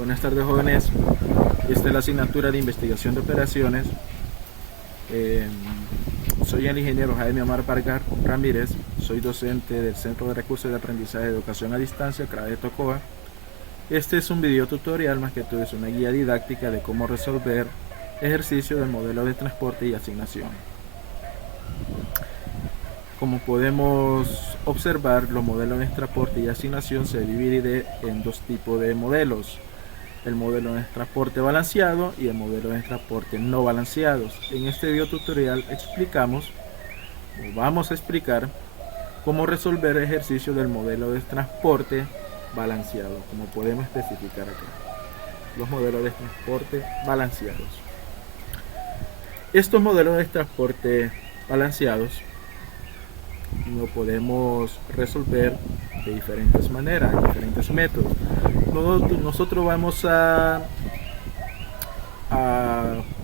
Buenas tardes, jóvenes. Esta es la asignatura de investigación de operaciones. Soy el ingeniero Jaime Omar Vargas Ramírez. Soy docente del Centro de Recursos de Aprendizaje de Educación a Distancia, CRA de Tocoa. Este es un video tutorial, más que todo es una guía didáctica de cómo resolver ejercicios del modelo de transporte y asignación. Como podemos observar, los modelos de transporte y asignación se dividen en dos tipos de modelos: el modelo de transporte balanceado y el modelo de transporte no balanceados. En este video tutorial vamos a explicar cómo resolver ejercicios del modelo de transporte balanceado, como podemos especificar acá. Los modelos de transporte balanceados. Estos modelos de transporte balanceados lo podemos resolver de diferentes maneras, diferentes métodos. Nosotros vamos a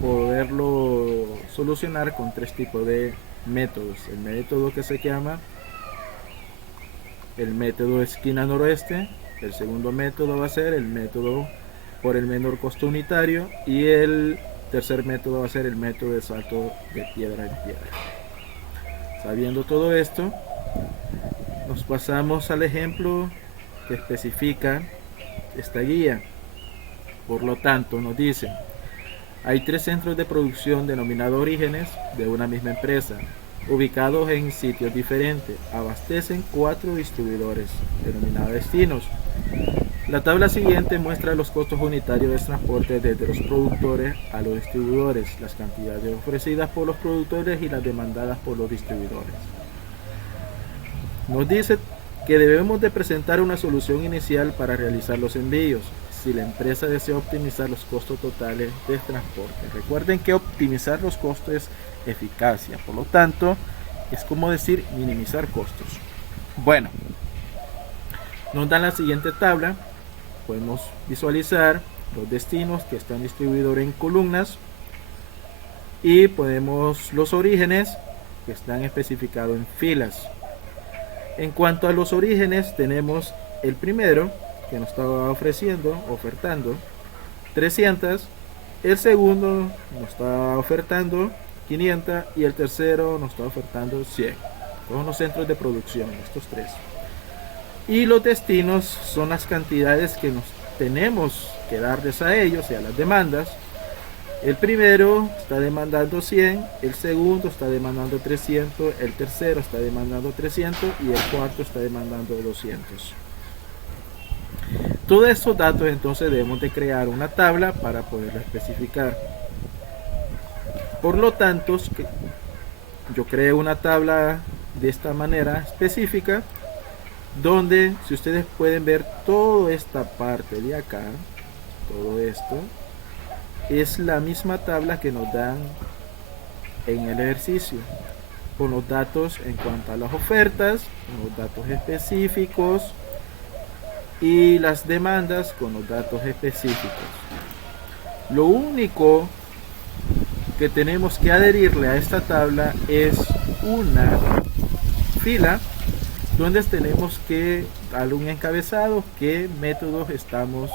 poderlo solucionar con tres tipos de métodos: el método que se llama el método esquina noroeste, el segundo método va a ser el método por el menor costo unitario, y el tercer método va a ser el método de salto de piedra en piedra. Sabiendo todo esto, nos pasamos al ejemplo que especifica esta guía. Por lo tanto, nos dice: hay tres centros de producción denominados orígenes de una misma empresa, ubicados en sitios diferentes. Abastecen 4 distribuidores denominados destinos. La tabla siguiente muestra los costos unitarios de transporte desde los productores a los distribuidores, las cantidades ofrecidas por los productores y las demandadas por los distribuidores. Nos dice que debemos de presentar una solución inicial para realizar los envíos, si la empresa desea optimizar los costos totales de transporte. Recuerden que optimizar los costos es eficacia, por lo tanto, es como decir minimizar costos. Bueno, nos dan la siguiente tabla. Podemos visualizar los destinos que están distribuidos en columnas, y podemos los orígenes que están especificados en filas. En cuanto a los orígenes, tenemos el primero que nos estaba ofertando 300, el segundo nos está ofertando 500 y el tercero nos está ofertando 100. Son los centros de producción, estos tres. Y los destinos son las cantidades que nos tenemos que darles a ellos, o sea, las demandas. El primero está demandando 100, el segundo está demandando 300, el tercero está demandando 300 y el cuarto está demandando 200. Todos estos datos entonces debemos de crear una tabla para poderlo especificar. Por lo tanto, yo creo una tabla de esta manera específica, donde, si ustedes pueden ver, toda esta parte de acá, todo esto es la misma tabla que nos dan en el ejercicio, con los datos en cuanto a las ofertas, con los datos específicos, y las demandas con los datos específicos. Lo único que tenemos que adherirle a esta tabla es una fila donde tenemos que darle un encabezado: qué métodos estamos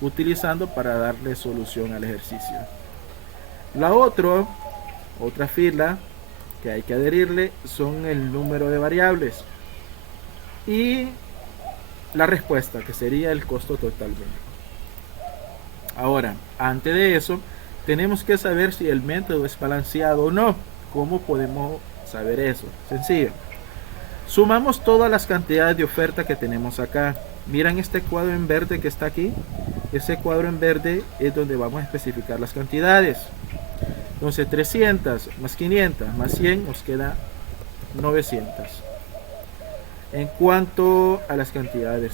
utilizando para darle solución al ejercicio. La otra fila que hay que adherirle son el número de variables y la respuesta, que sería el costo total. Ahora, antes de eso, tenemos que saber si el método es balanceado o no. ¿Cómo podemos saber eso? Sencillo. Sumamos todas las cantidades de oferta que tenemos acá. Miren este cuadro en verde que está aquí. Ese cuadro en verde es donde vamos a especificar las cantidades. Entonces 300 más 500 más 100 nos queda 900. En cuanto a las cantidades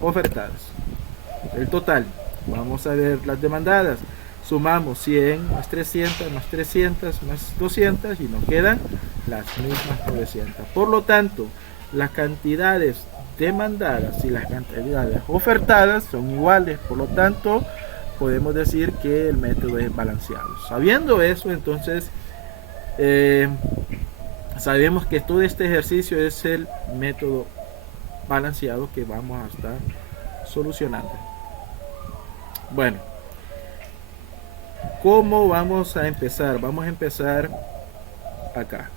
ofertadas, el total, vamos a ver las demandadas. Sumamos 100 más 300 más 300 más 200 y nos quedan las mismas 900. Por lo tanto, las cantidades demandadas y las cantidades ofertadas son iguales. Por lo tanto, podemos decir que el método es balanceado. Sabiendo eso, entonces sabemos que todo este ejercicio es el método balanceado que vamos a estar solucionando. Bueno, ¿cómo vamos a empezar? Vamos a empezar acá,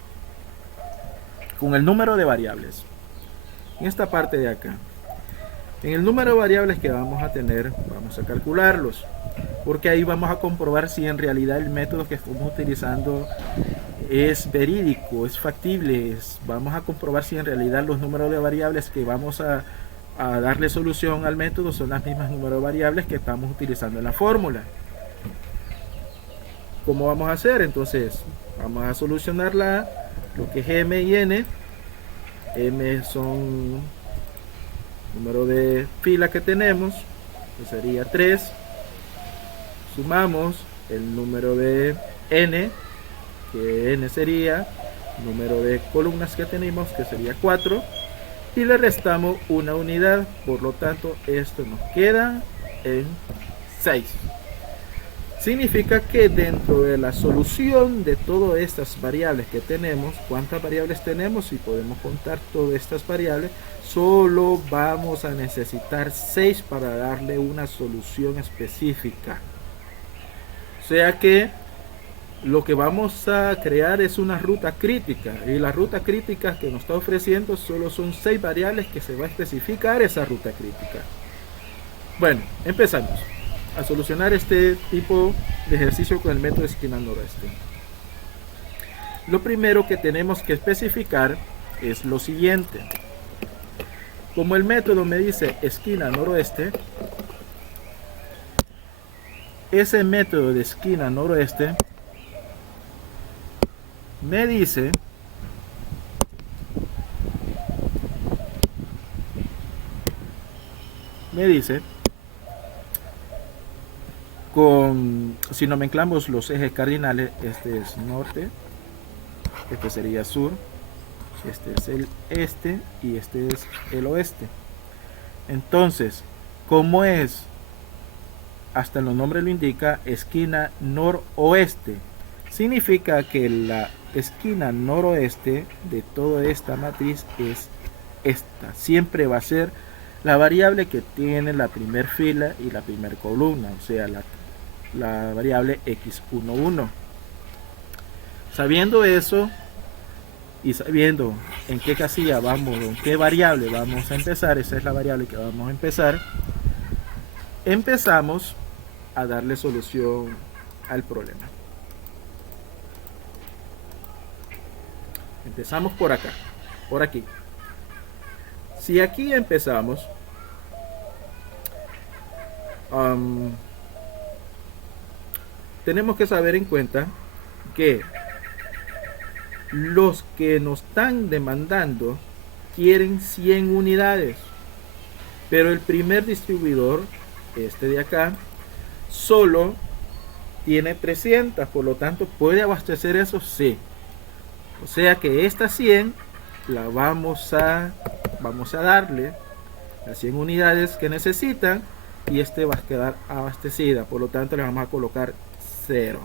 con el número de variables. En esta parte de acá. En el número de variables que vamos a tener, vamos a calcularlos. Porque ahí vamos a comprobar si en realidad el método que estamos utilizando es verídico, es factible. Vamos a comprobar si en realidad los números de variables que vamos a darle solución al método son las mismas números de variables que estamos utilizando en la fórmula. ¿Cómo vamos a hacer? Entonces, vamos a solucionar lo que es m y n. M son número de fila que tenemos, que sería 3. Sumamos el número de n, que n sería número de columnas que tenemos, que sería 4, y le restamos una unidad. Por lo tanto, esto nos queda en 6. Significa que dentro de la solución de todas estas variables que tenemos, ¿cuántas variables tenemos? Si podemos contar todas estas variables, solo vamos a necesitar 6 para darle una solución específica. O sea que lo que vamos a crear es una ruta crítica, y la ruta crítica que nos está ofreciendo solo son 6 variables que se va a especificar esa ruta crítica. Bueno, empezamos a solucionar este tipo de ejercicio con el método de esquina noroeste. Lo primero que tenemos que especificar es lo siguiente. Como el método me dice esquina noroeste, ese método de esquina noroeste me dice si nomenclamos los ejes cardinales, este es norte, este sería sur, este es el este y este es el oeste. Entonces, como es, hasta el nombre lo indica, esquina noroeste, significa que la esquina noroeste de toda esta matriz es esta. Siempre va a ser la variable que tiene la primera fila y la primera columna, o sea, la variable x11. Sabiendo eso y sabiendo en qué casilla vamos, en qué variable vamos a empezar, esa es la variable que vamos a empezar, empezamos a darle solución al problema. Empezamos por acá, por aquí. Si aquí empezamos, tenemos que saber en cuenta que los que nos están demandando quieren 100 unidades, pero el primer distribuidor, este de acá, solo tiene 300, por lo tanto, ¿puede abastecer eso? Sí. O sea que esta 100 la vamos a darle las 100 unidades que necesitan, y este va a quedar abastecida, por lo tanto le vamos a colocar 0.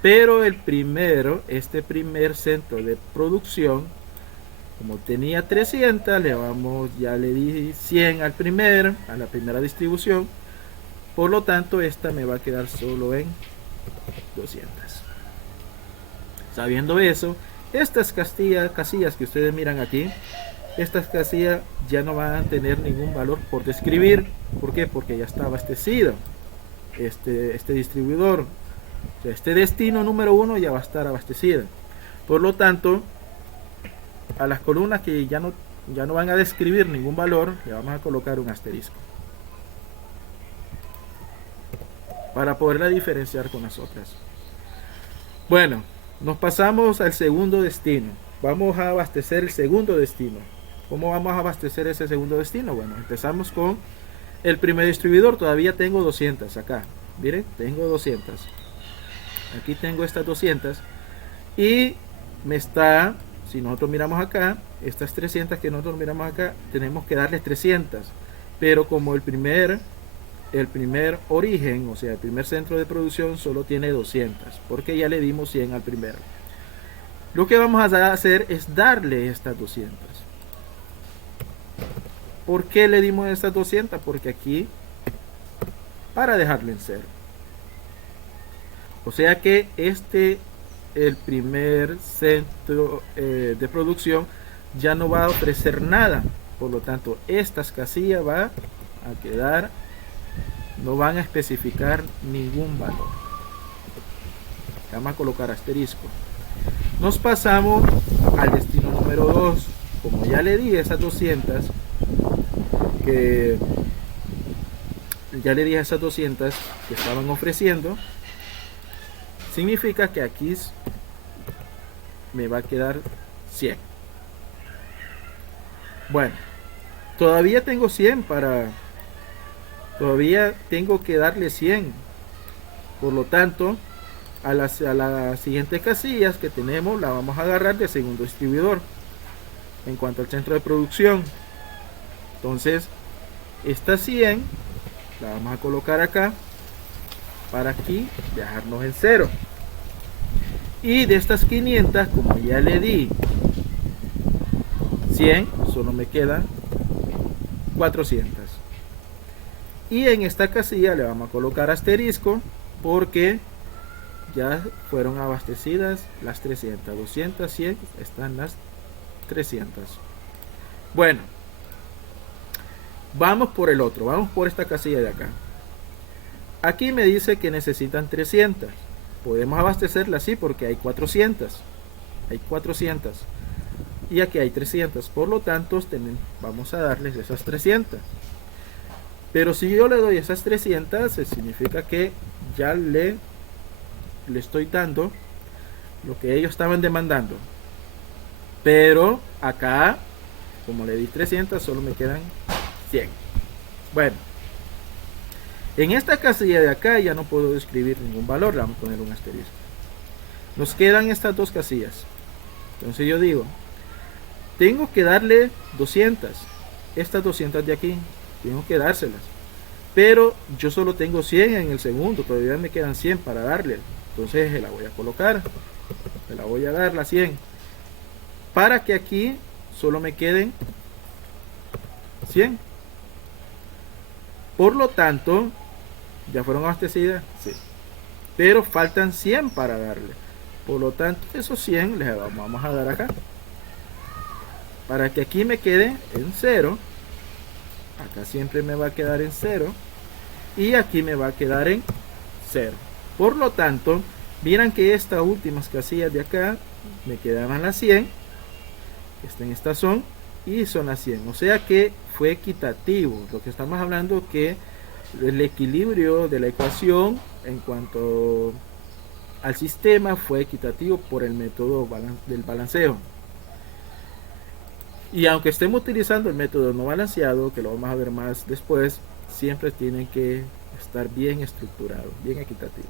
Pero este primer centro de producción, como tenía 300, ya le di 100 a la primera distribución, por lo tanto esta me va a quedar solo en 200. Sabiendo eso, estas casillas que ustedes miran aquí, estas casillas ya no van a tener ningún valor por describir. ¿Por qué? Porque ya está abastecido este distribuidor. O sea, este destino número 1 ya va a estar abastecido. Por lo tanto, a las columnas que ya no van a describir ningún valor, le vamos a colocar un asterisco para poderla diferenciar con las otras. Bueno, nos pasamos al segundo destino. Vamos a abastecer el segundo destino. ¿Cómo vamos a abastecer ese segundo destino? Bueno, empezamos con el primer distribuidor. Todavía tengo 200 acá. Miren, tengo 200. Aquí tengo estas 200. Y si nosotros miramos acá, estas 300 que nosotros miramos acá, tenemos que darles 300. Pero como el primer origen, o sea, el primer centro de producción solo tiene 200, porque ya le dimos 100 al primero. Lo que vamos a hacer es darle estas 200. ¿Por qué le dimos estas 200? Porque aquí para dejarlo en cero. O sea que el primer centro de producción ya no va a ofrecer nada. Por lo tanto, estas casillas va a quedar, no van a especificar ningún valor. Vamos a colocar asterisco. Nos pasamos al destino número 2. Como ya le di esas 200 que estaban ofreciendo, significa que aquí me va a quedar 100. Bueno, todavía tengo 100 todavía tengo que darle 100. Por lo tanto, a las siguientes casillas que tenemos la vamos a agarrar de segundo distribuidor en cuanto al centro de producción. Entonces, esta 100 la vamos a colocar acá para aquí dejarnos en 0. Y de estas 500, como ya le di 100, solo me quedan 400. Y en esta casilla le vamos a colocar asterisco porque ya fueron abastecidas las 300. 200, 100, están las 300. Bueno, vamos por el otro, vamos por esta casilla de acá. Aquí me dice que necesitan 300. Podemos abastecerla así porque hay 400. Hay 400. Y aquí hay 300. Por lo tanto, vamos a darles esas 300. Pero si yo le doy esas 300, significa que ya le estoy dando lo que ellos estaban demandando. Pero acá, como le di 300, solo me quedan 100. Bueno, en esta casilla de acá ya no puedo escribir ningún valor, le vamos a poner un asterisco. Nos quedan estas dos casillas. Entonces yo digo, tengo que darle 200. Estas 200 de aquí, tengo que dárselas. Pero yo solo tengo 100 en el segundo, todavía me quedan 100 para darle. Entonces se la voy a colocar, se la voy a dar la 100. Para que aquí solo me queden 100. Por lo tanto, ¿ya fueron abastecidas? Sí. Pero faltan 100 para darle. Por lo tanto, esos 100 les vamos a dar acá. Para que aquí me quede en 0. Acá siempre me va a quedar en 0. Y aquí me va a quedar en 0. Por lo tanto, miran que estas últimas casillas de acá me quedaban las 100. Estas son y son las 100. O sea que fue equitativo. Lo que estamos hablando que el equilibrio de la ecuación en cuanto al sistema fue equitativo por el método del balanceo. Y aunque estemos utilizando el método no balanceado, que lo vamos a ver más después, siempre tiene que estar bien estructurado, bien equitativo.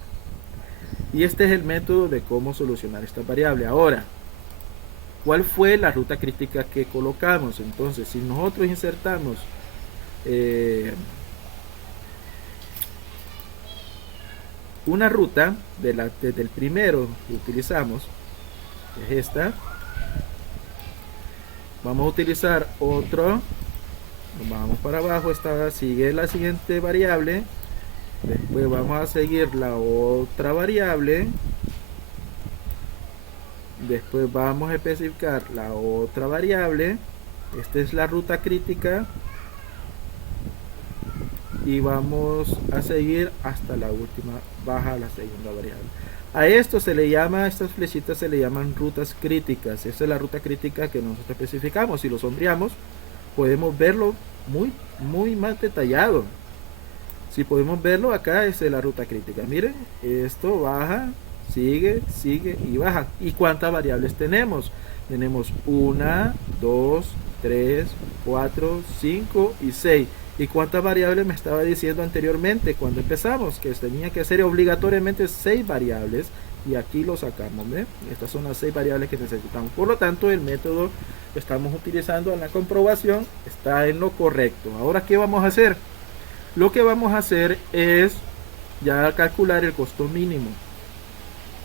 Y este es el método de cómo solucionar esta variable. Ahora, ¿cuál fue la ruta crítica que colocamos? Entonces, si nosotros insertamos una ruta desde el primero que utilizamos, que es esta, vamos a utilizar otro, vamos para abajo, esta sigue la siguiente variable, después vamos a seguir la otra variable, después vamos a especificar la otra variable, esta es la ruta crítica, y vamos a seguir hasta la última, baja la segunda variable. A esto se le llama, estas flechitas se le llaman rutas críticas. Esa es la ruta crítica que nosotros especificamos. Si lo sombreamos, podemos verlo muy más detallado. Si podemos verlo, acá es la ruta crítica. Miren, esto baja, sigue y baja. ¿Y cuántas variables tenemos? Tenemos 1, 2, 3, 4, 5 y 6. ¿Y cuántas variables me estaba diciendo anteriormente cuando empezamos? Que tenía que hacer obligatoriamente 6 variables. Y aquí lo sacamos, ¿ve? Estas son las 6 variables que necesitamos. Por lo tanto, el método que estamos utilizando en la comprobación está en lo correcto. Ahora, ¿qué vamos a hacer? Lo que vamos a hacer es ya calcular el costo mínimo.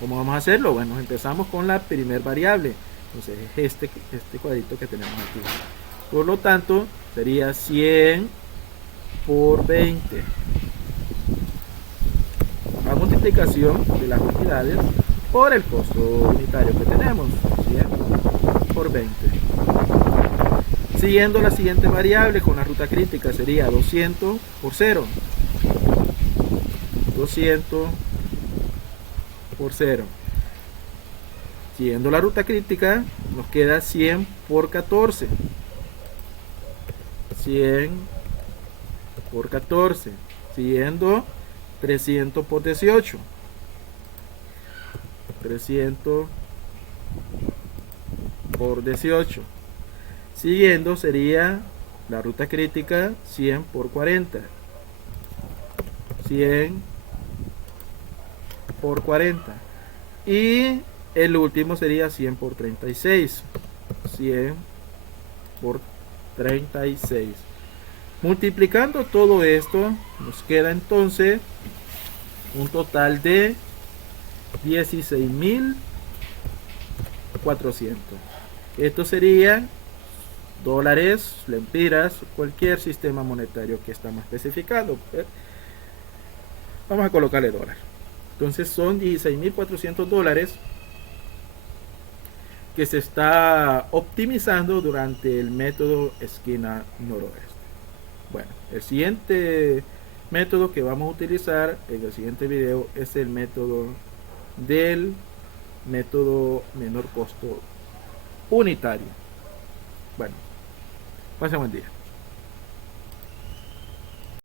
¿Cómo vamos a hacerlo? Bueno, empezamos con la primer variable. Entonces, este cuadrito que tenemos aquí. Por lo tanto, sería 100 por 20. multiplicación de las unidades por el costo unitario que tenemos, 100 por 20. Siguiendo la siguiente variable con la ruta crítica sería 200 por 0. 200 por 0. Siguiendo la ruta crítica nos queda 100 por 14. 100 por 14. Siguiendo 300 por 18. 300 por 18. Siguiendo sería la ruta crítica 100 por 40. 100 por 40. Y el último sería 100 por 36. 100 por 36. Multiplicando todo esto, nos queda entonces un total de 16.400. Esto sería dólares, lempiras, cualquier sistema monetario que estamos especificando. Vamos a colocarle dólar. Entonces son 16.400 dólares que se está optimizando durante el método esquina noroeste. Bueno, el siguiente método que vamos a utilizar en el siguiente video es el método del método menor costo unitario. Bueno, pasen buen día.